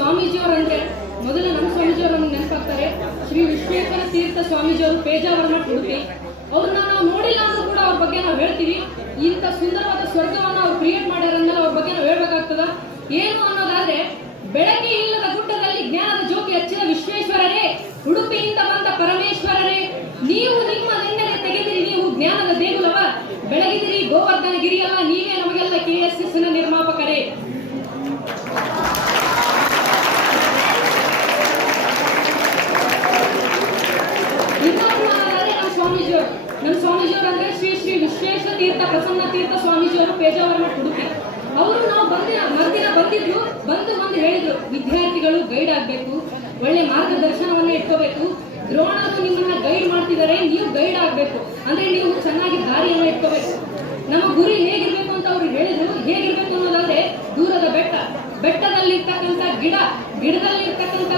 ಸ್ವಾಮೀಜಿಯವರಂದ್ರೆ ಮೊದಲು ನಮ್ಮ ಸ್ವಾಮೀಜಿಯವರು ನೆನಪಾಗ್ತಾರೆ. ಶ್ರೀ ವಿಶ್ವೇಶ್ವರ ತೀರ್ಥ ಸ್ವಾಮೀಜಿಯವರು ಪೇಜಾವರಣ ಉಡುಪಿ. ಅವ್ರನ್ನ ನಾವು ನೋಡಿಲ್ಲ ಅಂದ್ರೂ ಕೂಡ ಅವ್ರ ಬಗ್ಗೆ ನಾವು ಹೇಳ್ತೀವಿ. ಇಂಥ ಸುಂದರವಾದ ಸ್ವರ್ಗವನ್ನು ಅವ್ರು ಕ್ರಿಯೇಟ್ ಮಾಡ್ಯಾರಂದ್ರೆ ಅವ್ರ ಬಗ್ಗೆ ನಾವು ಹೇಳ್ಬೇಕಾಗ್ತದ. ಏನು ಅನ್ನೋದಾದ್ರೆ, ಬೆಳಗ್ಗೆ ಇಲ್ಲದ ಗುಡ್ಡದಲ್ಲಿ ಜ್ಞಾನದ ಜ್ಯೋತಿ ಹಚ್ಚಿದ ವಿಶ್ವೇಶ್ವರರೇ, ಉಡುಪಿಯಿಂದ ಬಂದ ಪರಮೇಶ್ವರರೇ, ನೀವು ನಿಮ್ಮ ನೆನ್ನೆಗೆ ತೆಗೆದಿರಿ ನೀವು ಜ್ಞಾನದ ದೇಗುಲವ, ಬೆಳಗಿದಿರಿ ಗೋವರ್ಧನ ಗಿರಿಯಲ್ಲ, ನೀವೇ ನಮಗೆಲ್ಲ KSS ನ ನಿರ್ಮಾಪಕರೇ. ನಮ್ಮ ಸ್ವಾಮೀಜಿಯವರು ಅಂದ್ರೆ ಶ್ರೀ ಶ್ರೀ ವಿಶ್ವೇಶ್ವರ ತೀರ್ಥ ಪ್ರಸನ್ನ ತೀರ್ಥ ಸ್ವಾಮೀಜಿಯವರು ಪೇಜಾವರಣ ಉಡುಪಿ. ಅವರು ನಾವು ಮರ್ದಿನ ಬಂದಿದ್ರು, ಬಂದು ಹೇಳಿದ್ರು, ವಿದ್ಯಾರ್ಥಿಗಳು ಗೈಡ್ ಆಗ್ಬೇಕು, ಒಳ್ಳೆ ಮಾರ್ಗದರ್ಶನವನ್ನ ಇಟ್ಕೋಬೇಕು, ದ್ರೋಣರು ನಿಮ್ಮನ್ನ ಗೈಡ್ ಮಾಡ್ತಿದ್ದಾರೆ, ನೀವು ಗೈಡ್ ಆಗ್ಬೇಕು, ಅಂದ್ರೆ ನೀವು ಚೆನ್ನಾಗಿ ದಾರಿಯನ್ನ ಇಟ್ಕೋಬೇಕು. ನಮ್ಮ ಗುರಿ ಹೇಗಿರ್ಬೇಕು ಅಂತ ಅವ್ರು ಹೇಳಿದ್ರು. ಹೇಗಿರ್ಬೇಕು ಅನ್ನೋದಾದ್ರೆ, ದೂರದ ಬೆಟ್ಟದಲ್ಲಿರ್ತಕ್ಕಂಥ ಗಿಡದಲ್ಲಿರ್ತಕ್ಕಂಥ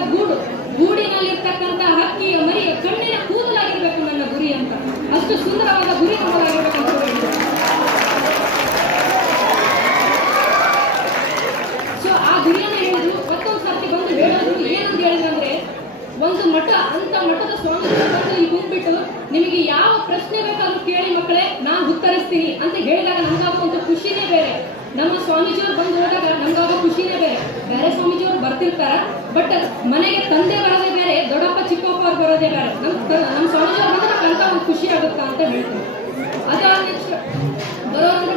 ಗೂಡಿನಲ್ಲಿರ್ತಕ್ಕಂಥ ಹಕ್ಕಿಯ ಮರಿಯ ಕಣ್ಣಿನ ಕೂದಲಾಗಿರ್ಬೇಕು ನನ್ನ ಗುರಿ ಅಂತ. ಅಷ್ಟು ಸುಂದರವಾದ ಗುರಿ ನಮ್ಮದಾಗಿರ್ಬೇಕಂತ ಹೇಳಿದ್ರು. ಸೊ ಆ ಗುರಿಯನ್ನ ಹೇಳಿದ್ರು. ಮತ್ತೊಂದು ಸರ್ತಿ ಬಂದು ಹೇಳಿದ್ರು. ಏನಂತ ಹೇಳಿದ್ರಂದ್ರೆ, ಒಂದು ಮಠ ಅಂತ ಮಠದ ಸ್ವಾಮೀಜಿ ಬಂದು ಈಗ ಹೋಗ್ಬಿಟ್ಟು ನಿಮಗೆ ಯಾವ ಪ್ರಶ್ನೆ ಬೇಕಾದ್ರೂ ಕೇಳಿ ಮಕ್ಕಳೇ, ನಾನು ಉತ್ತರಿಸ್ತೀನಿ ಅಂತ ಹೇಳಿದಾಗ ನಮ್ಗಾಗುವಂತ ಖುಷಿನೇ ಬೇರೆ. ನಮ್ಮ ಸ್ವಾಮೀಜಿಯವರು ಬಂದು ಹೋದಾಗ ನಮ್ಗಾಗೋ ಖುಷಿನೇ ಬೇರೆ. ಬೇರೆ ಸ್ವಾಮೀಜಿಯವರು ಬರ್ತಿರ್ತಾರ, ಬಟ್ ಮನೆಗೆ ತಂದೆ ಬರೋದೇ ಬೇರೆ, ದೊಡ್ಡಪ್ಪ ಚಿಕ್ಕಪ್ಪ ಅವ್ರು ಬರೋದೇ ಬೇರೆ. ನಮ್ಮ ಸ್ವಾಮೀಜಿಯವರು ಬಂದ್ರೆ ಅಂತ ಒಂದು ಖುಷಿ ಆಗುತ್ತಾ ಅಂತ ಹೇಳ್ತೀನಿ. ಅದಾದ ನೆಕ್ಸ್ಟ್ ಬರೋದಂದ್ರೆ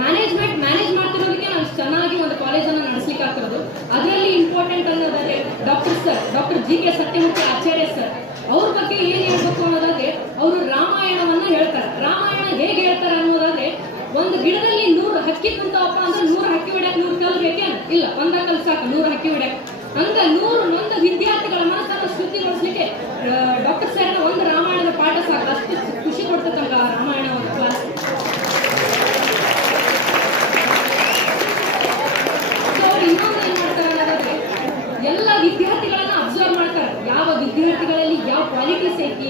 ಮ್ಯಾನೇಜ್ ಮಾಡ್ತಿರೋದಕ್ಕೆ ನಾವು ಚೆನ್ನಾಗಿ ಒಂದು ಕಾಲೇಜನ್ನು ನಡೆಸಲಿಕ್ಕೆ ಆಗ್ತಿರೋದು. ಅದರಲ್ಲಿ ಇಂಪಾರ್ಟೆಂಟ್ ಅನ್ನೋದಾದ್ರೆ ಡಾಕ್ಟರ್ G.K. ಸತ್ಯಮೂರ್ತಿ ಆಚಾರ್ಯ ಸರ್, ಅವ್ರ ಬಗ್ಗೆ ಏನ್ ಹೇಳ್ಬೇಕು ಅನ್ನೋದಾದ್ರೆ, ಅವರು ರಾಮಾಯಣವನ್ನ ಹೇಳ್ತಾರೆ. ರಾಮಾಯಣ ಹೇಗೆ ಹೇಳ್ತಾರೆ ಅನ್ನೋದಾದ್ರೆ, ಒಂದು ಗಿಡದಲ್ಲಿ 100 ಹಕ್ಕಿ ಕುಂತವಪ್ಪ ಅಂದ್ರೆ 100 ಹಕ್ಕಿ ಹೊಡ್ಯಾಕ 100 ಕಲ್ ಬೇಕೇನು? ಇಲ್ಲ, ಒಂದ ಕಲ್ ಸಾಕು 100 ಹಕ್ಕಿ ಹೊಡ್ಯಾಕ. ಹಂಗ 100 ನೊಂದ ವಿದ್ಯಾರ್ಥಿಗಳ ಮನಸ್ಸನ್ನು ಶುದ್ಧಿಗೊಳಿಸ್ಲಿಕ್ಕೆ ಡಾಕ್ಟರ್ ಸರ್ನ ಒಂದು ರಾಮಾಯಣದ ಪಾಠ ಸಾಕು, ಅಷ್ಟು ಖುಷಿ ಕೊಡ್ತಕ್ಕಂಥ ರಾಮಾಯಣ ಒಂದು ಕ್ಲಾಸ್. ಇನ್ನೊಂದು ಏನ್ ಮಾಡ್ತಾರೆ ಅನ್ನೋದಾದ್ರೆ, ಎಲ್ಲ ವಿದ್ಯಾರ್ಥಿಗಳನ್ನ ಅಬ್ಸರ್ವ್ ಮಾಡ್ತಾರೆ. ಯಾವ ವಿದ್ಯಾರ್ಥಿಗಳಲ್ಲಿ ಯಾವ ಕ್ವಾಲಿಟೀಸ್ ಐತಿ,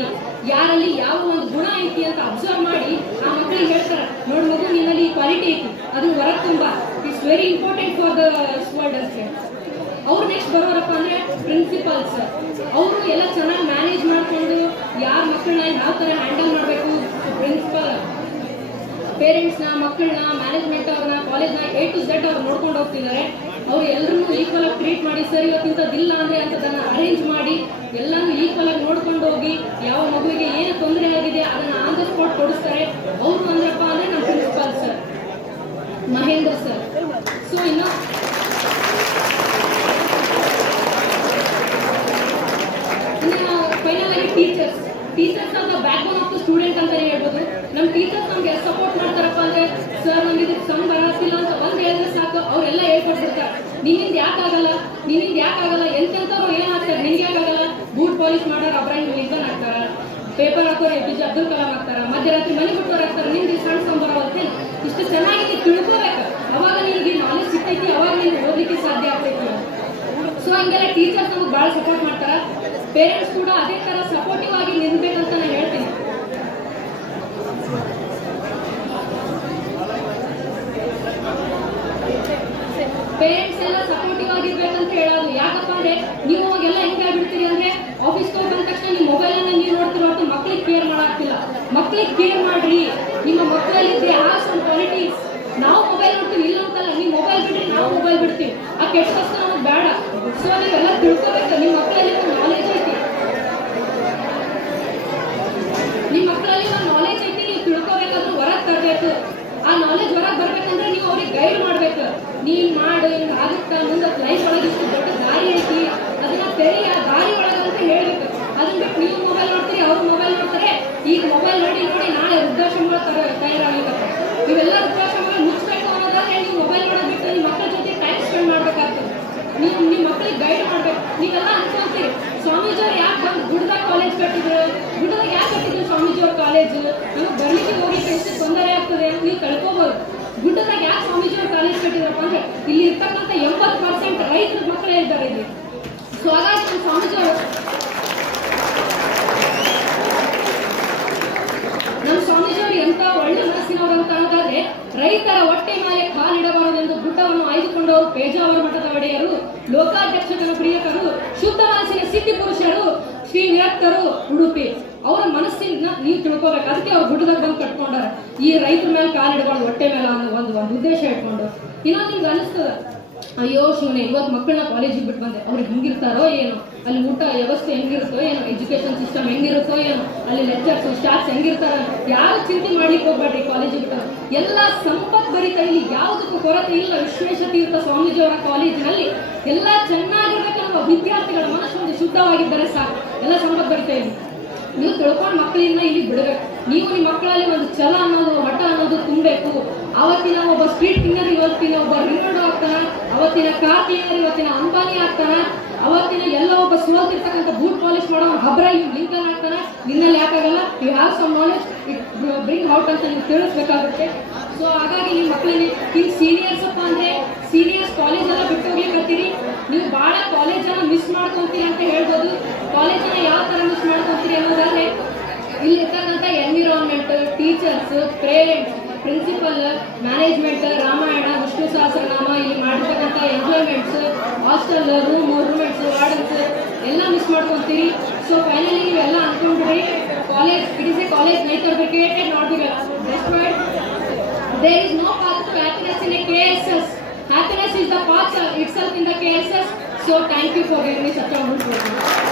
ಯಾರಲ್ಲಿ ಯಾವ ಒಂದು ಗುಣ ಐತಿ ಅಂತ ಅಬ್ಸರ್ವ್ ಮಾಡಿ ಆ ಮಕ್ಕಳಿಗೆ ಹೇಳ್ತಾರೆ, ನೋಡ್ ಮಗು ನಿನ್ನಲ್ಲಿ ಈ ಕ್ವಾಲಿಟಿ ಐತಿ, ಅದನ್ನ ಹೊರಗೆ ತುಂಬಾ, it's very important for the world ಅಂತ ಹೇಳಿ. ಅವ್ರು ನೆಕ್ಸ್ಟ್ ಬರೋರಪ್ಪ ಅಂದ್ರೆ ಪ್ರಿನ್ಸಿಪಾಲ್ಸ್. ಅವರು ಎಲ್ಲ ಚೆನ್ನಾಗಿ ಮ್ಯಾನೇಜ್ ಮಾಡ್ಕೊಂಡು ಯಾರ ಮಕ್ಕಳನ್ನ ಯಾವ ತರ ಹ್ಯಾಂಡಲ್ ಮಾಡಬೇಕು, ಪ್ರಿನ್ಸಿಪಲ್ ಪೇರೆಂಟ್ಸ್ನ, ಮಕ್ಕಳನ್ನ, ಮ್ಯಾನೇಜ್ಮೆಂಟ್ ಅವ್ರನ್ನ, ಕಾಲೇಜ್ನ A to Z ಅವ್ರು ನೋಡ್ಕೊಂಡು ಹೋಗ್ತಿದ್ದಾರೆ. ಅವ್ರು ಎಲ್ಲರನ್ನೂ ಈಕ್ವಲ್ ಆಗಿ ಟ್ರೀಟ್ ಮಾಡಿ, ಸರಿ ಇವತ್ತಿಂತದಿಲ್ಲ ಅಂದ್ರೆ ಅಂತದನ್ನ ಅರೇಂಜ್ ಮಾಡಿ ಎಲ್ಲಾನು ಈಕ್ವಲ್ ಆಗಿ ನೋಡ್ಕೊಂಡು ಹೋಗಿ, ಯಾವ ಮಗುವಿಗೆ ಏನು ತೊಂದರೆ ಆಗಿದೆ ಅದನ್ನ ಆನ್ ದ ಸ್ಪಾಟ್ ಕೊಡಿಸ್ತಾರೆ. ಅವರು ಅಂದ್ರಪ್ಪ ಅಂದ್ರೆ ನಮ್ಮ principal sir Mahendra sir. So ಇನ್ನು ಫೈನಲ್ ಆಗಿ teachers of the backbone of the student ಅಂತಾನೆ ಹೇಳ್ಬೋದು. ನಮ್ಮ ಟೀಚರ್ಸ್ ನಮ್ಗೆ ಎಷ್ಟು ಸಪೋರ್ಟ್ ಮಾಡ್ತಾರಪ್ಪ ಅಂದ್ರೆ, ಸರ್ ನಮ್ಗೆ ಇದಕ್ಕೆ ಸಮ್ ಬರತ್ತಿಲ್ಲ ಅಂತ ಒಂದ್ ಹೇಳಿದ್ರೆ ಸಾಕು, ಅವರೆಲ್ಲ ಹೇಳ್ಕೊಡ್ತಿರ್ತಾರೆ. ನಿನ್ನಿಂದ ಯಾಕಾಗಲ್ಲ, ಎಂತೆಂಥವ್ರು ಏನಾಗ್ತಾರೆ, ನಿನ್ಗೆ ಯಾಕಾಗಲ್ಲ, ಬೂಟ್ ಪಾಲಿಶ್ ಮಾಡೋರು ಅಬ್ರಾಹಿಂ ಲಿಂಕನ್ ಆಗ್ತಾರ, ಪೇಪರ್ ಹಾಕೋರು APJ ಅಬ್ದುಲ್ ಕಲಾಂ ಆಗ್ತಾರ, ಮಧ್ಯರಾತ್ರಿ ಮನೆ ಬಿಟ್ಟವ್ರು ಆಗ್ತಾರೆ. ನಿಮ್ಗೆ ಸಣ್ಣ ಸಂಬರವತ್ತೆ, ಇಷ್ಟು ಚೆನ್ನಾಗಿ ತಿಳ್ಕೋಬೇಕು, ಅವಾಗ ನಿನ್ಗೆ ನಾಲೆಜ್ ಸಿಗ್ತೈತಿ, ಅವಾಗ ನೀನು ಓದಲಿಕ್ಕೆ ಸಾಧ್ಯ ಆಗ್ತೈತಿ. ಸೊ ಹಂಗೆಲ್ಲ ಟೀಚರ್ಸ್ ನಮ್ಗೆ ಭಾಳ ಸಪೋರ್ಟ್ ಮಾಡ್ತಾರ. ಪೇರೆಂಟ್ಸ್ ಕೂಡ ಅದೇ ತರ ಸಪೋರ್ಟಿವ್ ಆಗಿ ನಿಲ್ಬೇಕಂತ ನಾನು ಹೇಳ್ತೀನಿ. ಪೇರೆಂಟ್ಸ್ ಎಲ್ಲ ಸಪೋರ್ಟಿವ್ ಆಗಿರ್ಬೇಕಂತ ಹೇಳೋದು. ಯಾಕಪ್ಪ ಅಂದ್ರೆ, ನೀವು ಅವಾಗೆಲ್ಲ ಹೆಂಗೆ ಆಗ್ಬಿಡ್ತೀರಿ ಅಂದ್ರೆ, ಆಫೀಸ್ಗೆ ಹೋಗಿ ಬಂದ ತಕ್ಷಣ ನಿಮ್ಮ ಮೊಬೈಲ್ ಅನ್ನ ನೀವು ನೋಡ್ತಿರೋ ಹೊರತು ಮಕ್ಳಿಗೆ ಕೇರ್ ಮಾಡಾಕ್ತಿಲ್ಲ. ಮಕ್ಳಿಗೆ ಕೇರ್ ಮಾಡ್ರಿ, ನಿಮ್ಮ ಮಕ್ಕಳಲ್ಲಿದ್ದೆ ಆಸ್ ಒಂದು ಕ್ವಾಲಿಟೀಸ್. ನಾವು ಮೊಬೈಲ್ ನೋಡ್ತೀವಿ, ಇಲ್ಲ ಅಂತಲ್ಲ, ನೀವು ಮೊಬೈಲ್ ಬಿಡ್ರಿ, ನಾವು ಮೊಬೈಲ್ ಬಿಡ್ತೀವಿ, ಆ ಕೆಟ್ಟ ಕಷ್ಟ ನಮಗೆ ಬೇಡ. ಸೊ ನೀವೆಲ್ಲ ತಿಳ್ಕೋಬೇಕು, ನಿಮ್ಮ ಮಕ್ಕಳಲ್ಲಿ ಒಂದು ನಾಲೆಜ್ ಐತಿ, ನಿಮ್ಮ ಮಕ್ಕಳಲ್ಲಿ ಒಂದು ನಾಲೆಜ್ ಐತಿ, ನೀವು ತಿಳ್ಕೋಬೇಕಾದ್ರೂ ಹೊರಗೆ ತರಬೇಕು. ಆ ನಾಲೆಜ್ ಹೊರಗೆ ಬರ್ಬೇಕಂದ್ರೆ ನೀವು ಅವ್ರಿಗೆ ಗೈಡ್ ಮಾಡ್ಬೇಕು. ನೀನ್ ಮಾಡು, ಹಿಂಗ ಆಗುತ್ತಾ, ಮುಂದೆ ಲೈಫ್ ಒಳಗೆ ಇಷ್ಟು ದೊಡ್ಡ ದಾರಿ ಐತಿ, ಅದನ್ನ ತೆರಿ, ಆ ದಾರಿ ಒಳಗೆ ಅಂತ ಹೇಳ್ಬೇಕು. ಅದನ್ನ ಬಿಟ್ಟು ನೀವು ಮೊಬೈಲ್ ನೋಡ್ತೀರಿ, ಅವ್ರು ಮೊಬೈಲ್ ನೋಡ್ತಾರೆ. ಈಗ ಮೊಬೈಲ್ ನೋಡಿ ನಾಳೆ ವೃದ್ಧಾಶ್ರಮಗಳ ತಯಾರಾಗಲಿಕ್ಕೆ, ಇವೆಲ್ಲ ವೃದ್ಧಾಶ್ರಮಗಳು ಮುಚ್ಚಬೇಕು ಅನ್ನೋದಾದ್ರೆ ನೀವು ಮೊಬೈಲ್ ನೋಡೋದು ಬಿಟ್ಟು ನಿಮ್ಮ ಮಕ್ಕಳ ಜೊತೆ ಟೈಮ್ ಸ್ಪೆಂಡ್ ಮಾಡ್ಬೇಕಾಗ್ತದೆ. ನೀವು ನಿಮ್ಮ ಮಕ್ಕಳಿಗೆ ಗೈಡ್ ಮಾಡ್ಬೇಕು. ನೀವೆಲ್ಲ ಅನ್ಕೊಂತೀರಿ, ಸ್ವಾಮೀಜಿಯವ್ರು ಯಾಕೆ ಬಂದು ಗುಡ್ಡದಾಗ ಕಾಲೇಜ್ ಕಟ್ಟಿದ್ರು, ಗುಡ್ಡದಾಗ ಯಾಕೆ ಕಟ್ಟಿದ್ರು ಸ್ವಾಮೀಜಿಯವ್ರ ಕಾಲೇಜ್, ನಮಗೆ ಬರ್ಲಿಕ್ಕೆ ಹೋಗ್ಲಿಕ್ಕೆ ಎಷ್ಟು ತೊಂದರೆ ಆಗ್ತದೆ ಅಂತ ನೀವು ಕಳ್ಕೋಬಹುದು. ಗುಡ್ಡದಾಗ ಯಾಕೆ ಸ್ವಾಮೀಜಿಯವ್ರ ಕಾಲೇಜ್ ಕಟ್ಟಿದ್ರಪ್ಪ ಅಂದ್ರೆ, ಇಲ್ಲಿ ಇರ್ತಕ್ಕಂಥ 80% ರೈತರ ಮಕ್ಕಳೇ ಇದ್ದಾರೆ ಇಲ್ಲಿ. ಸೊ ಹಾಗಾಗಿ ನಮ್ಮ ಸ್ವಾಮೀಜಿಯವರು ಎಂತ ಒಳ್ಳೆ ಮನಸ್ಸಿನವರು ಅಂತ ಅನ್ನೋದಾದ್ರೆ, ರೈತರ ಹೊಟ್ಟೆ ಮೇಲೆ ಕಾಲಿಡಬಾರದೆಂದು ಗುಡ್ಡವನ್ನು ಆಯ್ದುಕೊಂಡವರು ಪೇಜಾವರ ಮಠದ ಒಡೆಯರು, ಲೋಕಾಧ್ಯಕ್ಷಕರ ಪ್ರಿಯಕರು, ಶುದ್ಧ ಮನಸ್ಸಿನ ಸಿದ್ಧಿ ಪುರುಷರು, ಶ್ರೀ ವಿರಕ್ತರು ಉಡುಪಿ. ಅವರ ಮನಸ್ಸಿನ ನೀವು ತಿಳ್ಕೊಬೇಕು. ಅದಕ್ಕೆ ಅವ್ರು ಗುಡ್ಡದಾಗ ಬಂದು ಕಟ್ಕೊಂಡಾರ. ಈ ರೈತರ ಮೇಲೆ ಕಾಲಿಡಬಾರ್ದು ಹೊಟ್ಟೆ ಮೇಲೆ ಅನ್ನೋ ಒಂದು ಉದ್ದೇಶ ಇಟ್ಕೊಂಡು. ಇನ್ನೊಂದು ನಿಮ್ಗೆ ಅನಿಸ್ತದ, ಅಯ್ಯೋ ಶಿವನೇ, ಇವತ್ತು ಮಕ್ಕಳನ್ನ ಕಾಲೇಜಿಗೆ ಬಿಟ್ಟು ಬಂದೆ, ಅವ್ರಿಗೆ ಹೆಂಗಿರ್ತಾರೋ ಏನೋ, ಅಲ್ಲಿ ಊಟ ವ್ಯವಸ್ಥೆ ಹೆಂಗಿರುತ್ತೋ ಏನೋ, ಎಜುಕೇಶನ್ ಸಿಸ್ಟಮ್ ಹೆಂಗಿರುತ್ತೋ ಏನೋ, ಅಲ್ಲಿ ಲೆಕ್ಚರ್ಸ್ ಸ್ಟಾಫ್ಸ್ ಹೆಂಗಿರ್ತಾರ, ಯಾರು ಚಿಂತೆ ಮಾಡ್ಲಿಕ್ಕೆ ಹೋಗ್ಬೇಡ್ರಿ. ಕಾಲೇಜಿಗೆ ಬಿಟ್ಟಾರ ಎಲ್ಲ ಸಂಪತ್ ಭರಿತ, ಇಲ್ಲಿ ಯಾವುದಕ್ಕೂ ಕೊರತೆ ಇಲ್ಲ. ವಿಶ್ವೇಶತೀರ್ಥ ಸ್ವಾಮೀಜಿಯವರ ಕಾಲೇಜಿನಲ್ಲಿ ಎಲ್ಲ ಚೆನ್ನಾಗಿರ್ಬೇಕನ್ನುವ ವಿದ್ಯಾರ್ಥಿಗಳ ಮನಸ್ಸು ಶುದ್ಧವಾಗಿದ್ದರೆ ಸಾಕು, ಎಲ್ಲ ಸಂಪತ್ ಭರಿತ ಇಲ್ಲಿ. ನೀವು ತಿಳ್ಕೊಂಡು ಮಕ್ಕಳಿಂದ ಇಲ್ಲಿ ಬಿಡಬೇಕು. ನೀವು ನಿಮ್ಮ ಮಕ್ಕಳಲ್ಲಿ ಒಂದು ಛಲ ಅನ್ನೋದು, ಹಠ ಅನ್ನೋದು ತುಂಬಬೇಕು. ಅವತ್ತಿನ ಒಬ್ಬ ಸ್ಟ್ರೀಟ್ ಕ್ಲೀನರ್ ಇವತ್ತಿನ ಒಬ್ಬ ರಿನೋಲ್ಡೋ ಆಗ್ತಾನ, ಅವತ್ತಿನ ಕಾರ್ ಕ್ಲೀನರ್ ಇವತ್ತಿನ ಅಂಬಾನಿ ಆಗ್ತಾನ, ಅವತ್ತಿನ ಎಲ್ಲ ಒಬ್ಬ ಸೋಲ್ತಿರ್ತಕ್ಕಂಥ ಬೂಟ್ ಪಾಲಿಶ್ ಮಾಡೋ ಅಬ್ರಾಹಿಂ ಲಿಂಕನ್ ಆಗ್ತಾನ. ನಿನ್ನಲ್ಲಿ ಯಾಕಾಗಲ್ಲ? You have some knowledge, it bring out ಅಂತ ನೀವು ತಿಳಿಸ್ಬೇಕಾಗುತ್ತೆ. ಸೊ ಹಾಗಾಗಿ ನಿಮ್ಮ ಮಕ್ಕಳಿಗೆ ಇನ್ನು ಸೀನಿಯರ್ಸ್ ಅಪ್ಪ ಅಂದರೆ ಸೀನಿಯರ್ಸ್ ಕಾಲೇಜೆಲ್ಲ ಬಿಟ್ಟು ಹೋಗ್ಲಿಕ್ಕತ್ತೀರಿ. ನೀವು ಭಾಳ ಕಾಲೇಜನ್ನು ಮಿಸ್ ಮಾಡ್ಕೊತೀರಿ ಅಂತ ಹೇಳ್ಬೋದು. ಕಾಲೇಜನ್ನು ಯಾವ ಥರ ಮಿಸ್ ಮಾಡ್ಕೊತೀರಿ ಅನ್ನೋದಾದ್ರೆ, ಇಲ್ಲಿ ಇರ್ತಕ್ಕಂಥ environment, teachers, parents, principal, management, Ramayana, Vishnu Sahasranama, ಇಲ್ಲಿ ಮಾಡಿರ್ತಕ್ಕಂಥ ಎಂಜಾಯ್ಮೆಂಟ್ಸ್, ಹಾಸ್ಟೆಲ್, ರೂಮ್ಮೇಟ್ಸ್, ವಾರ್ಡನ್ಸ್ ಎಲ್ಲ ಮಿಸ್ ಮಾಡ್ಕೊತೀರಿ. ಸೊ ಫೈನಲಿ ನೀವೆಲ್ಲ ಅನ್ಕೊಂಡ್ರಿ, college it is a college neither vacated, not be destroyed. There is no path to happiness in a KSS. Happiness is the path itself in the KSS. So thank you for giving me such a wonderful